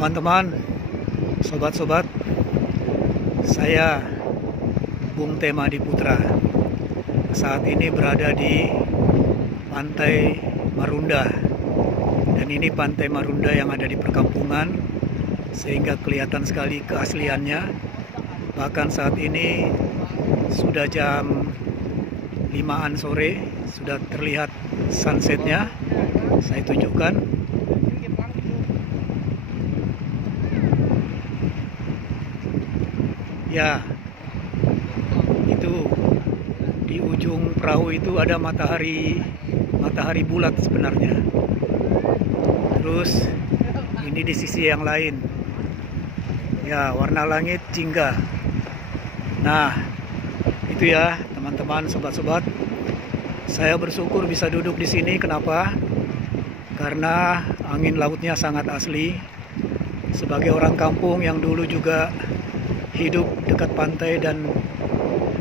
Teman-teman, sobat-sobat, saya Bung Tema Diputra saat ini berada di Pantai Marunda, dan ini Pantai Marunda yang ada di perkampungan sehingga kelihatan sekali keasliannya. Bahkan saat ini sudah jam 5-an sore, sudah terlihat sunsetnya. Saya tunjukkan. Ya, itu di ujung perahu itu ada matahari bulat sebenarnya. Terus ini di sisi yang lain, ya, warna langit jingga. Nah, itu ya teman-teman, sobat-sobat. Saya bersyukur bisa duduk di sini. Kenapa? Karena angin lautnya sangat asli. Sebagai orang kampung yang dulu juga hidup dekat pantai dan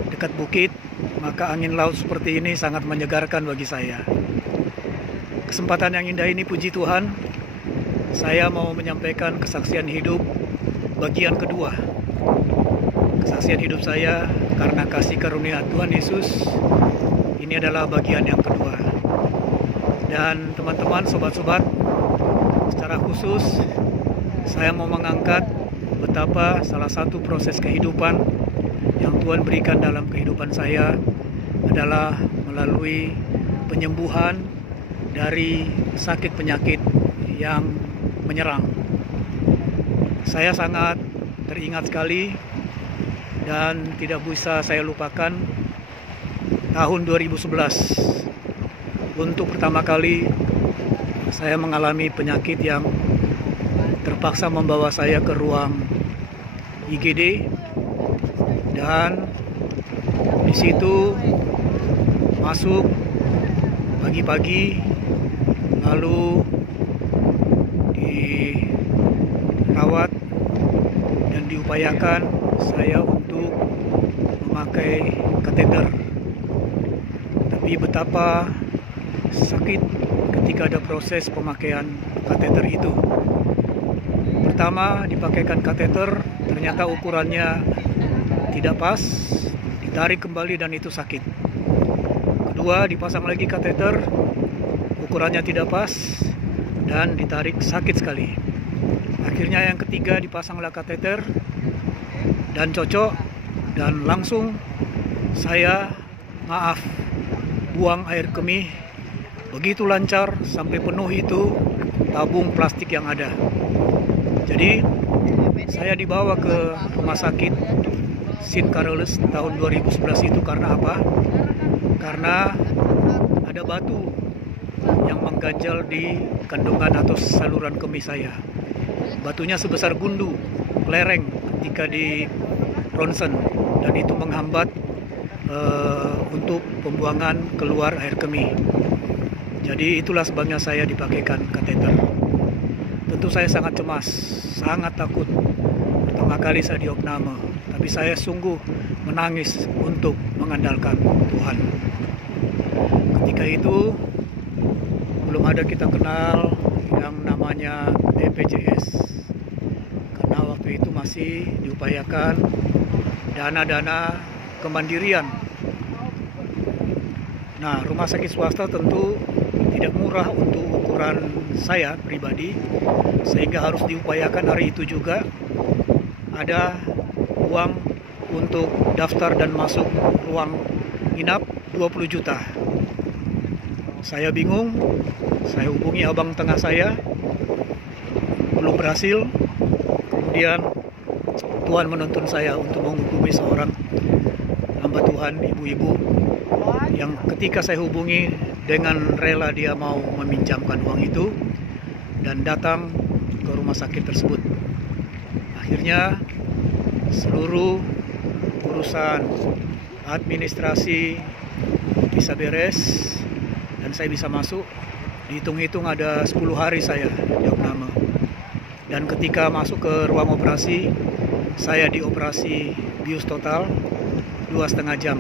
dekat bukit, maka angin laut seperti ini sangat menyegarkan bagi saya. Kesempatan yang indah ini, puji Tuhan, saya mau menyampaikan kesaksian hidup bagian kedua. Kesaksian hidup saya karena kasih karunia Tuhan Yesus, ini adalah bagian yang kedua. Dan teman-teman, sobat-sobat, secara khusus saya mau mengangkat betapa salah satu proses kehidupan yang Tuhan berikan dalam kehidupan saya adalah melalui penyembuhan dari sakit penyakit yang menyerang. Saya sangat teringat sekali dan tidak bisa saya lupakan tahun 2011. Untuk pertama kali saya mengalami penyakit yang terpaksa membawa saya ke ruang IGD, dan di situ masuk pagi-pagi, lalu dirawat dan diupayakan saya untuk memakai kateter. Tapi betapa sakit ketika ada proses pemakaian kateter itu. Pertama, dipakaikan kateter, ternyata ukurannya tidak pas, ditarik kembali dan itu sakit. Kedua, dipasang lagi kateter, ukurannya tidak pas dan ditarik, sakit sekali. Akhirnya yang ketiga, dipasanglah kateter dan cocok, dan langsung saya buang air kemih begitu lancar sampai penuh itu tabung plastik yang ada. Jadi saya dibawa ke rumah sakit St. Carolus tahun 2011 itu karena apa? Karena ada batu yang mengganjal di kandungan atau saluran kemih saya. Batunya sebesar gundu, lereng ketika di ronsen, dan itu menghambat untuk pembuangan keluar air kemih. Jadi itulah sebabnya saya dipakaikan kateter. Tentu saya sangat cemas, sangat takut. Pertama kali saya diopname, tapi saya sungguh menangis untuk mengandalkan Tuhan. Ketika itu belum ada kita kenal yang namanya BPJS, karena waktu itu masih diupayakan dana-dana kemandirian. Nah, rumah sakit swasta tentu tidak murah untuk ukuran saya pribadi, sehingga harus diupayakan hari itu juga ada uang untuk daftar dan masuk ruang inap 20 juta. Saya bingung, saya hubungi abang tengah saya, belum berhasil. Kemudian Tuhan menuntun saya untuk menghubungi seorang hamba Tuhan, ibu-ibu, yang ketika saya hubungi dengan rela dia mau meminjamkan uang itu dan datang ke rumah sakit tersebut. Akhirnya seluruh urusan administrasi bisa beres dan saya bisa masuk. Dihitung-hitung ada 10 hari saya diopname. Dan ketika masuk ke ruang operasi, saya dioperasi bius total 2,5 jam.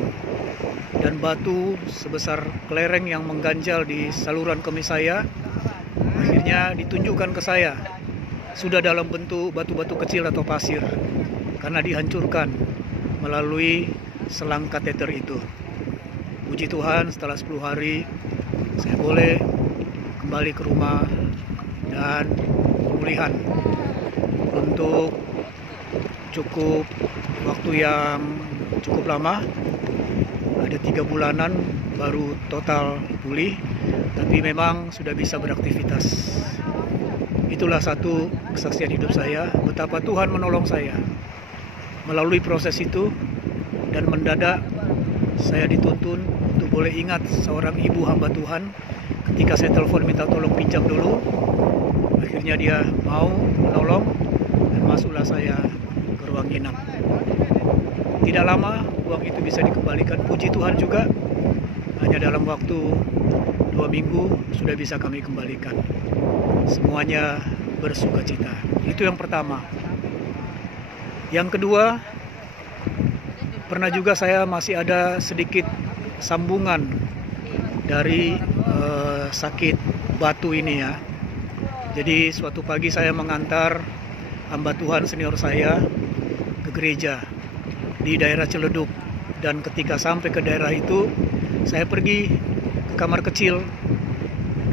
Dan batu sebesar kelereng yang mengganjal di saluran kemih saya akhirnya ditunjukkan ke saya sudah dalam bentuk batu-batu kecil atau pasir karena dihancurkan melalui selang kateter itu. Puji Tuhan, setelah 10 hari saya boleh kembali ke rumah dan pemulihan untuk cukup waktu yang cukup lama, ada 3 bulanan baru total pulih, tapi memang sudah bisa beraktivitas. Itulah satu kesaksian hidup saya, betapa Tuhan menolong saya melalui proses itu, dan mendadak saya dituntun untuk boleh ingat seorang ibu hamba Tuhan. Ketika saya telepon minta tolong pinjam dulu, akhirnya dia mau menolong dan masuklah saya ke ruang inap. Tidak lama uang itu bisa dikembalikan. Puji Tuhan juga, hanya dalam waktu 2 minggu sudah bisa kami kembalikan. Semuanya bersuka cita. Itu yang pertama. Yang kedua, pernah juga saya masih ada sedikit sambungan dari sakit batu ini ya. Jadi suatu pagi saya mengantar hamba Tuhan senior saya ke gereja di daerah Ciledug, dan ketika sampai ke daerah itu saya pergi ke kamar kecil,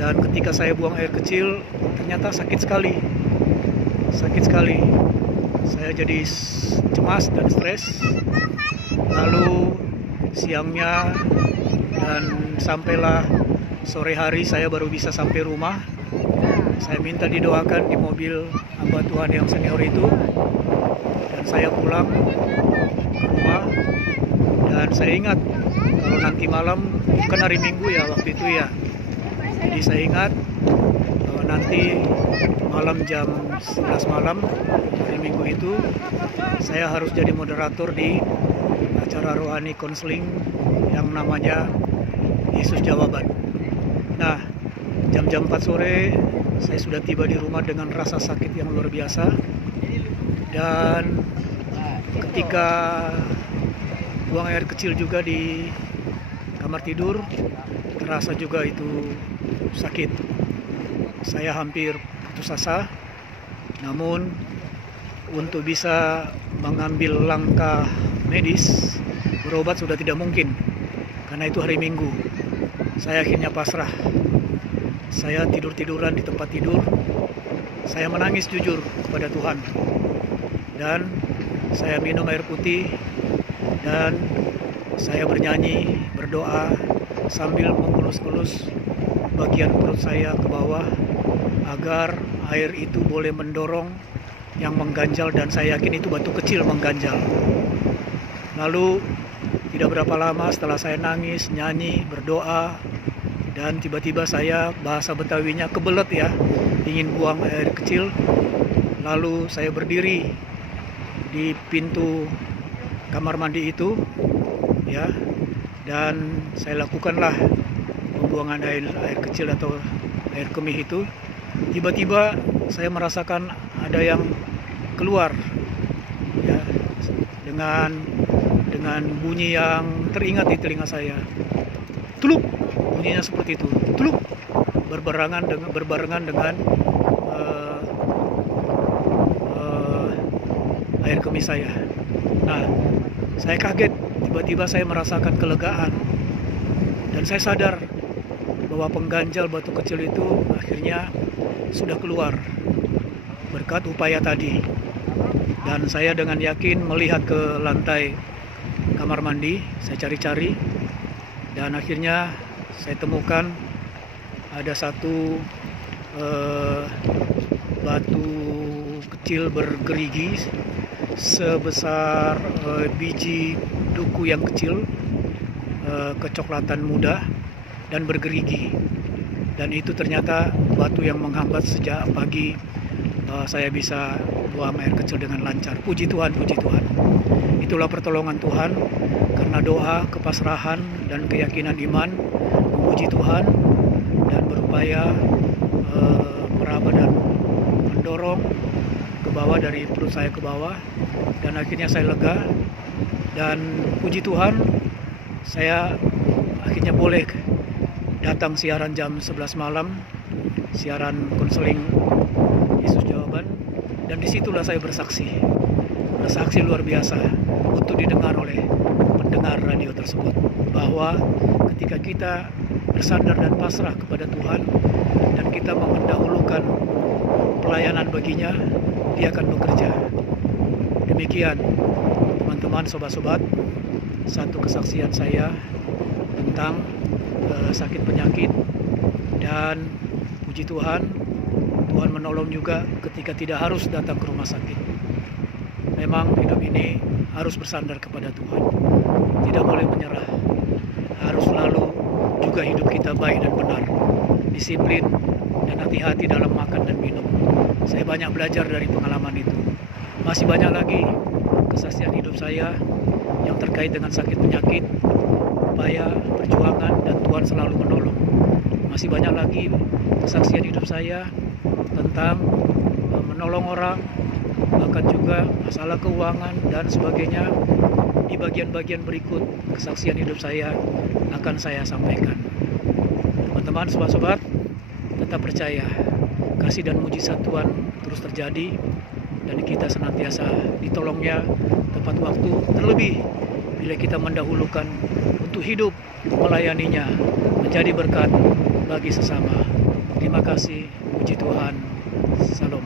dan ketika saya buang air kecil ternyata sakit sekali. Saya jadi cemas dan stres. Lalu siangnya dan sampailah sore hari saya baru bisa sampai rumah. Saya minta didoakan di mobil hamba Tuhan yang senior itu, dan saya pulang ke rumah. Dan saya ingat kalau nanti malam, bukan hari Minggu ya waktu itu ya, jadi saya ingat nanti malam jam 11 malam hari Minggu itu saya harus jadi moderator di acara rohani konseling yang namanya Yesus Jawaban. Nah, jam-jam 4 sore saya sudah tiba di rumah dengan rasa sakit yang luar biasa, dan ketika buang air kecil juga di kamar tidur terasa juga itu sakit. Saya hampir putus asa, namun untuk bisa mengambil langkah medis berobat sudah tidak mungkin karena itu hari Minggu. Saya akhirnya pasrah. Saya tidur-tiduran di tempat tidur. Saya menangis jujur kepada Tuhan, dan saya minum air putih, dan saya bernyanyi, berdoa sambil mengelus-elus bagian perut saya ke bawah agar air itu boleh mendorong yang mengganjal, dan saya yakin itu batu kecil mengganjal. Lalu tidak berapa lama setelah saya nangis, nyanyi, berdoa, dan tiba-tiba saya, bahasa Betawinya kebelet ya, ingin buang air kecil. Lalu saya berdiri di pintu kamar mandi itu ya, dan saya lakukanlah pembuangan air kecil atau air kemih itu. Tiba-tiba saya merasakan ada yang keluar ya, dengan bunyi yang teringat di telinga saya. Tuluk, bunyinya seperti itu. Tuluk, berbarengan dengan air kemih saya. Nah, saya kaget. Tiba-tiba saya merasakan kelegaan, dan saya sadar bahwa pengganjal batu kecil itu akhirnya sudah keluar berkat upaya tadi. Dan saya dengan yakin melihat ke lantai kamar mandi, saya cari-cari, dan akhirnya saya temukan ada satu batu kecil bergerigi sebesar biji duku yang kecil, kecoklatan muda dan bergerigi. Dan itu ternyata batu yang menghambat sejak pagi saya bisa buang air kecil dengan lancar. Puji Tuhan, puji Tuhan. Itulah pertolongan Tuhan, karena doa, kepasrahan, dan keyakinan iman, memuji Tuhan, dan berupaya meraba dan mendorong ke bawah, dari perut saya ke bawah, dan akhirnya saya lega. Dan puji Tuhan, saya akhirnya boleh datang siaran jam 11 malam, siaran konseling Yesus Jawaban. Dan disitulah saya bersaksi luar biasa untuk didengar oleh pendengar radio tersebut, bahwa ketika kita bersandar dan pasrah kepada Tuhan dan kita mendahulukan pelayanan baginya, Dia akan bekerja. Demikian teman-teman, sobat-sobat, satu kesaksian saya tentang sakit penyakit. Dan puji Tuhan, Tuhan menolong juga ketika tidak harus datang ke rumah sakit. Memang hidup ini harus bersandar kepada Tuhan, tidak boleh menyerah, harus selalu juga hidup kita baik dan benar, disiplin dan hati-hati dalam makan dan minum. Saya banyak belajar dari pengalaman itu. Masih banyak lagi kesaksian hidup saya yang terkait dengan sakit penyakit, upaya, perjuangan, dan Tuhan selalu menolong. Masih banyak lagi kesaksian hidup saya tentang menolong orang, bahkan juga masalah keuangan dan sebagainya. Di bagian-bagian berikut kesaksian hidup saya akan saya sampaikan. Teman-teman, sobat-sobat, tetap percaya kasih dan mujizat Tuhan terus terjadi, dan kita senantiasa ditolongnya tepat waktu, terlebih bila kita mendahulukan untuk hidup melayaninya, menjadi berkat bagi sesama. Terima kasih, puji Tuhan, salam.